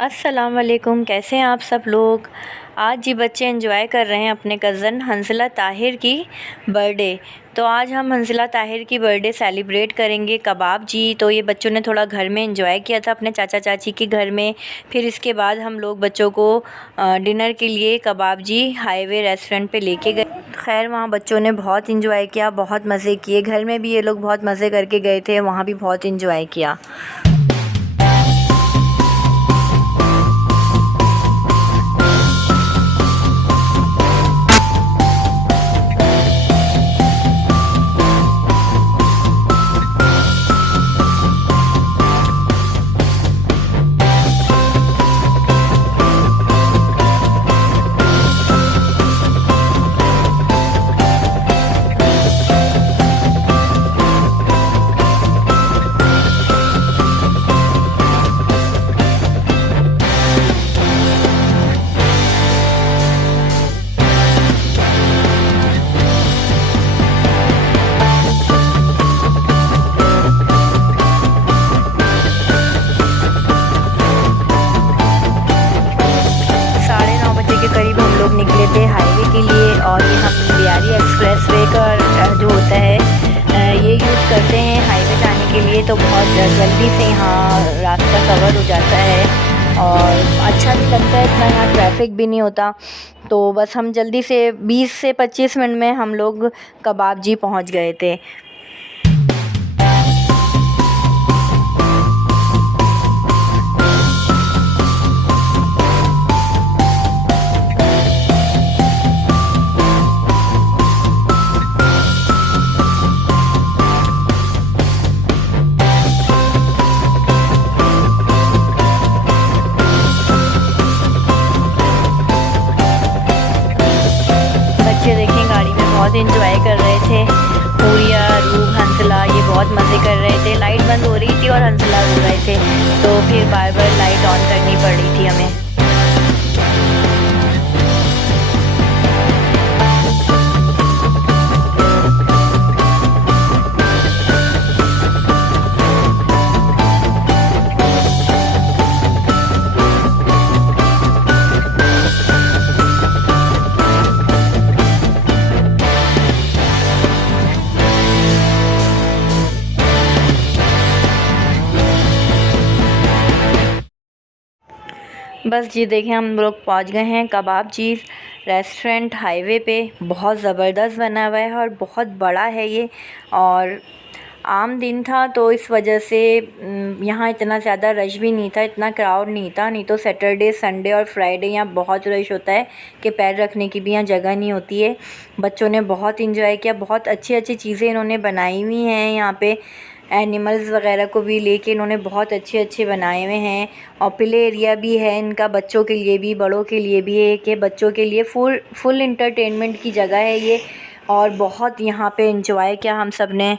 अस्सलाम वालेकुम। कैसे हैं आप सब लोग। आज जी बच्चे एंजॉय कर रहे हैं अपने कज़न हंसला ताहिर की बर्थडे। तो आज हम हंसला ताहिर की बर्थडे सेलिब्रेट करेंगे कबाब जी। तो ये बच्चों ने थोड़ा घर में एंजॉय किया था अपने चाचा चाची के घर में। फिर इसके बाद हम लोग बच्चों को डिनर के लिए कबाब जी हाईवे रेस्टोरेंट पे लेके गए। खैर वहाँ बच्चों ने बहुत एंजॉय किया, बहुत मज़े किए। घर में भी ये लोग बहुत मज़े करके गए थे, वहाँ भी बहुत एंजॉय किया। करीब हम लोग निकले थे हाईवे के लिए। और ये हम बिहारी एक्सप्रेसवे का जो होता है ये यूज़ करते हैं हाईवे जाने के लिए। तो बहुत जल्दी से यहाँ रास्ता कवर हो जाता है और अच्छा भी लगता है, इतना यहाँ ट्रैफिक भी नहीं होता। तो बस हम जल्दी से 20 से 25 मिनट में हम लोग कबाब जी पहुँच गए थे। देखें गाड़ी में बहुत एंजॉय कर रहे थे। पूरिया, रूह, हंसला ये बहुत मज़े कर रहे थे। लाइट बंद हो रही थी और हंसला रो रहे थे, तो फिर बार बार लाइट ऑन करनी पड़ रही थी हमें। बस जी देखें हम लोग पहुंच गए हैं कबाब जी रेस्टोरेंट हाईवे पे। बहुत ज़बरदस्त बना हुआ है और बहुत बड़ा है ये। और आम दिन था तो इस वजह से यहाँ इतना ज़्यादा रश भी नहीं था, इतना क्राउड नहीं था। नहीं तो सैटरडे, संडे और फ्राइडे यहाँ बहुत रश होता है कि पैर रखने की भी यहाँ जगह नहीं होती है। बच्चों ने बहुत इंजॉय किया, बहुत अच्छी अच्छी चीज़ें इन्होंने बनाई हुई हैं यहाँ पे। एनिमल्स वगैरह को भी लेके इन्होंने बहुत अच्छे अच्छे बनाए हुए हैं। और प्ले एरिया भी है इनका, बच्चों के लिए भी बड़ों के लिए भी है कि बच्चों के लिए फुल इंटरटेनमेंट की जगह है ये। और बहुत यहाँ पे एंजॉय किया हम सब ने।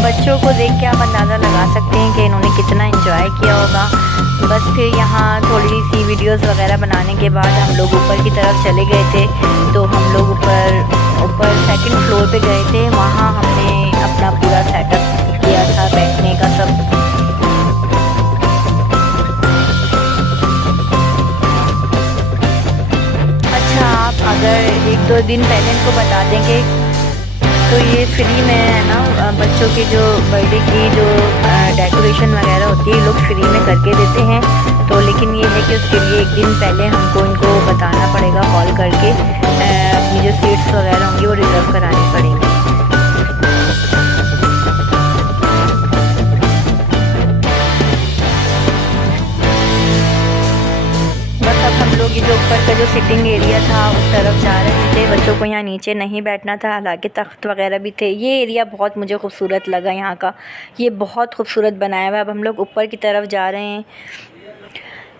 बच्चों को देख के आप अंदाज़ा लगा सकते हैं कि इन्होंने कितना एंजॉय किया होगा। बस फिर यहाँ थोड़ी सी वीडियोस वगैरह बनाने के बाद हम लोग ऊपर की तरफ चले गए थे। तो हम लोग ऊपर सेकंड फ्लोर पे गए थे। वहाँ हमने अपना पूरा सेटअप किया था बैठने का सब। 1-2 दिन पहले इनको बता दें कि तो ये फ्री में है ना, बच्चों के जो बर्थडे की जो डेकोरेशन वगैरह होती है ये लोग फ्री में करके देते हैं। तो लेकिन ये है कि उसके लिए 1 दिन पहले हमको इनको बताना पड़ेगा कॉल करके, अपनी जो सीट्स वगैरह होंगी वो रिज़र्व करानी पड़ेंगी। बस अब हम लोग ये जो ऊपर का जो सिटिंग एरिया था उस तरफ जा रहे थे। बच्चों को यहाँ नीचे नहीं बैठना था, हालांकि तख्त वगैरह भी थे। ये एरिया बहुत मुझे खूबसूरत लगा यहाँ का, ये बहुत खूबसूरत बनाया हुआ है। अब हम लोग ऊपर की तरफ जा रहे हैं।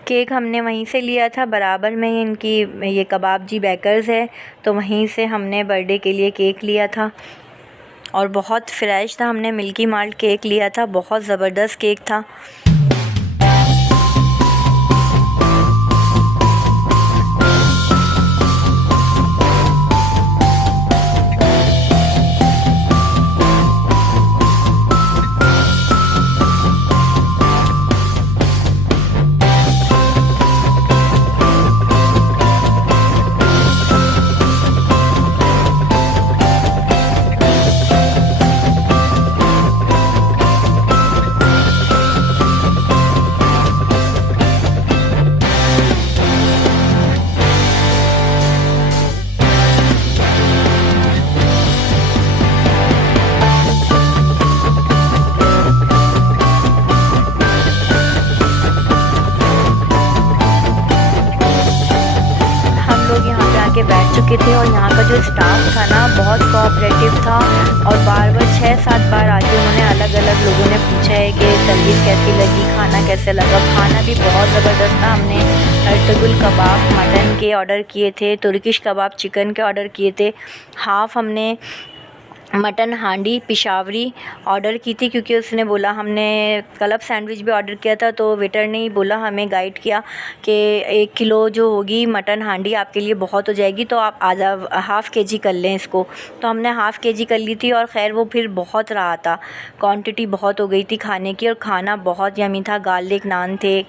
केक हमने वहीं से लिया था, बराबर में ही इनकी ये कबाब जी बेकर्स है, तो वहीं से हमने बर्थडे के लिए केक लिया था और बहुत फ्रेश था। हमने मिल्की माल्ट केक लिया था, बहुत ज़बरदस्त केक था। के बैठ चुके थे और यहाँ का जो स्टाफ था ना बहुत कोऑपरेटिव था और बार-बार 6-7 बार आके उन्होंने अलग-अलग लोगों ने पूछा है कि सर्विस कैसी लगी, खाना कैसे लगा। खाना भी बहुत ज़बरदस्त था। हमने अर्तुगरुल कबाब मटन के ऑर्डर किए थे, तुर्किश कबाब चिकन के ऑर्डर किए थे, हाफ़ हमने मटन हांडी पिशावरी ऑर्डर की थी, क्योंकि उसने बोला, हमने क्लब सैंडविच भी ऑर्डर किया था तो वेटर ने ही बोला, हमें गाइड किया कि 1 किलो जो होगी मटन हांडी आपके लिए बहुत हो जाएगी, तो आप आधा हाफ़ केजी कर लें इसको। तो हमने हाफ़ केजी कर ली थी और ख़ैर वो फिर बहुत रहा था, क्वांटिटी बहुत हो गई थी खाने की और खाना बहुत यमी था। गार्लिक नान थे,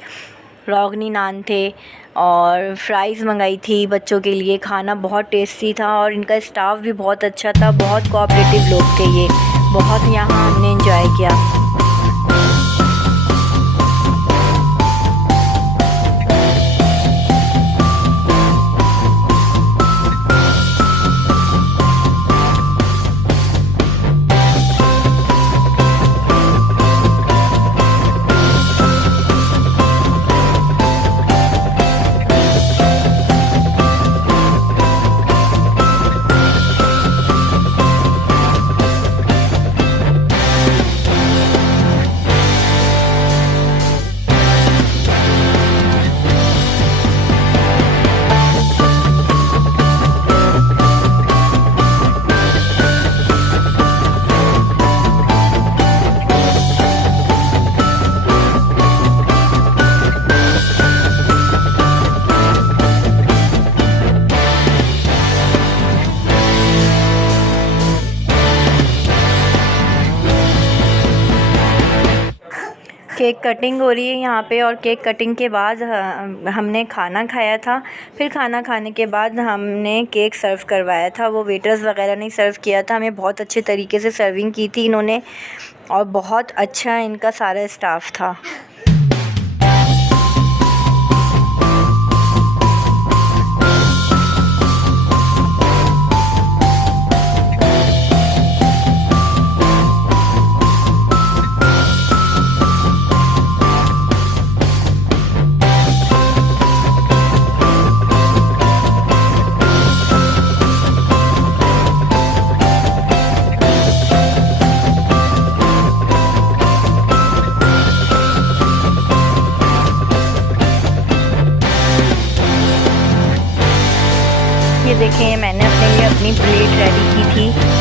रोगनी नान थे और फ्राइज़ मंगाई थी बच्चों के लिए। खाना बहुत टेस्टी था और इनका स्टाफ भी बहुत अच्छा था, बहुत कोऑपरेटिव लोग थे ये। बहुत यहाँ हमने एंजॉय किया। केक कटिंग हो रही है यहाँ पे और केक कटिंग के बाद हमने खाना खाया था। फिर खाना खाने के बाद हमने केक सर्व करवाया था। वो वेटर्स वगैरह ने सर्व किया था, हमें बहुत अच्छे तरीके से सर्विंग की थी इन्होंने और बहुत अच्छा इनका सारा स्टाफ था। ये देखें, मैंने अपने लिए अपनी प्लेट रेडी की थी।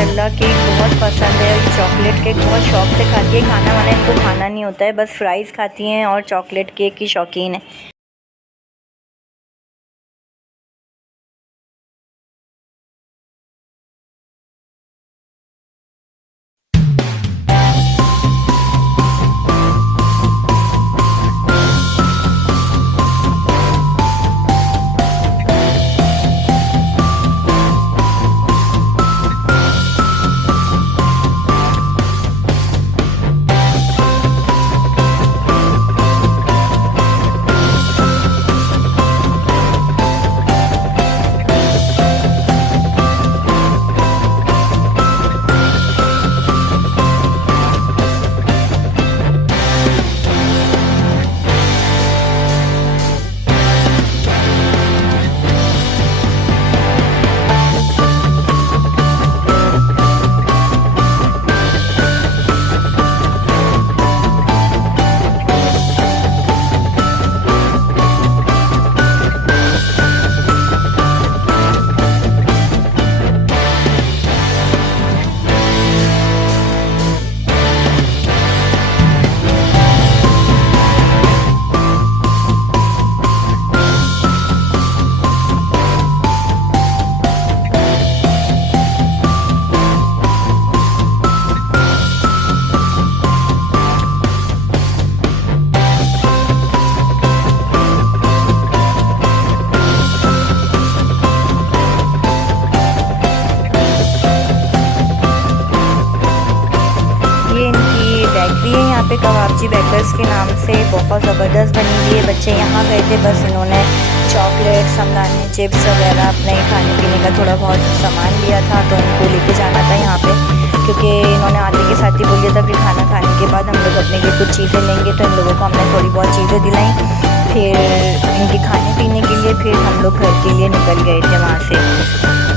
माशाल्लाह केक बहुत पसंद है। चॉकलेट केक बहुत शौक़ से खाती है। खाना वाना इनको खाना नहीं होता है, बस फ्राइज़ खाती हैं और चॉकलेट केक की शौकीन है। बेकरी है यहाँ पे कबाबची बेकर्स के नाम से, बहुत ज़बरदस्त बनी हुई है। बच्चे यहाँ गए थे, बस इन्होंने चॉकलेट, समदानी, चिप्स वगैरह अपने खाने पीने का थोड़ा बहुत सामान लिया था, तो उनको लेके जाना था यहाँ पे, क्योंकि इन्होंने आते के साथ ही बोल दिया था कि खाना खाने के बाद हम लोग अपने लिए कुछ चीज़ें लेंगे। तो इन लोगों को हमने थोड़ी बहुत चीज़ें दिलाई, फिर इनके खाने पीने के लिए फिर हम लोग घर के लिए निकल गए थे वहाँ से।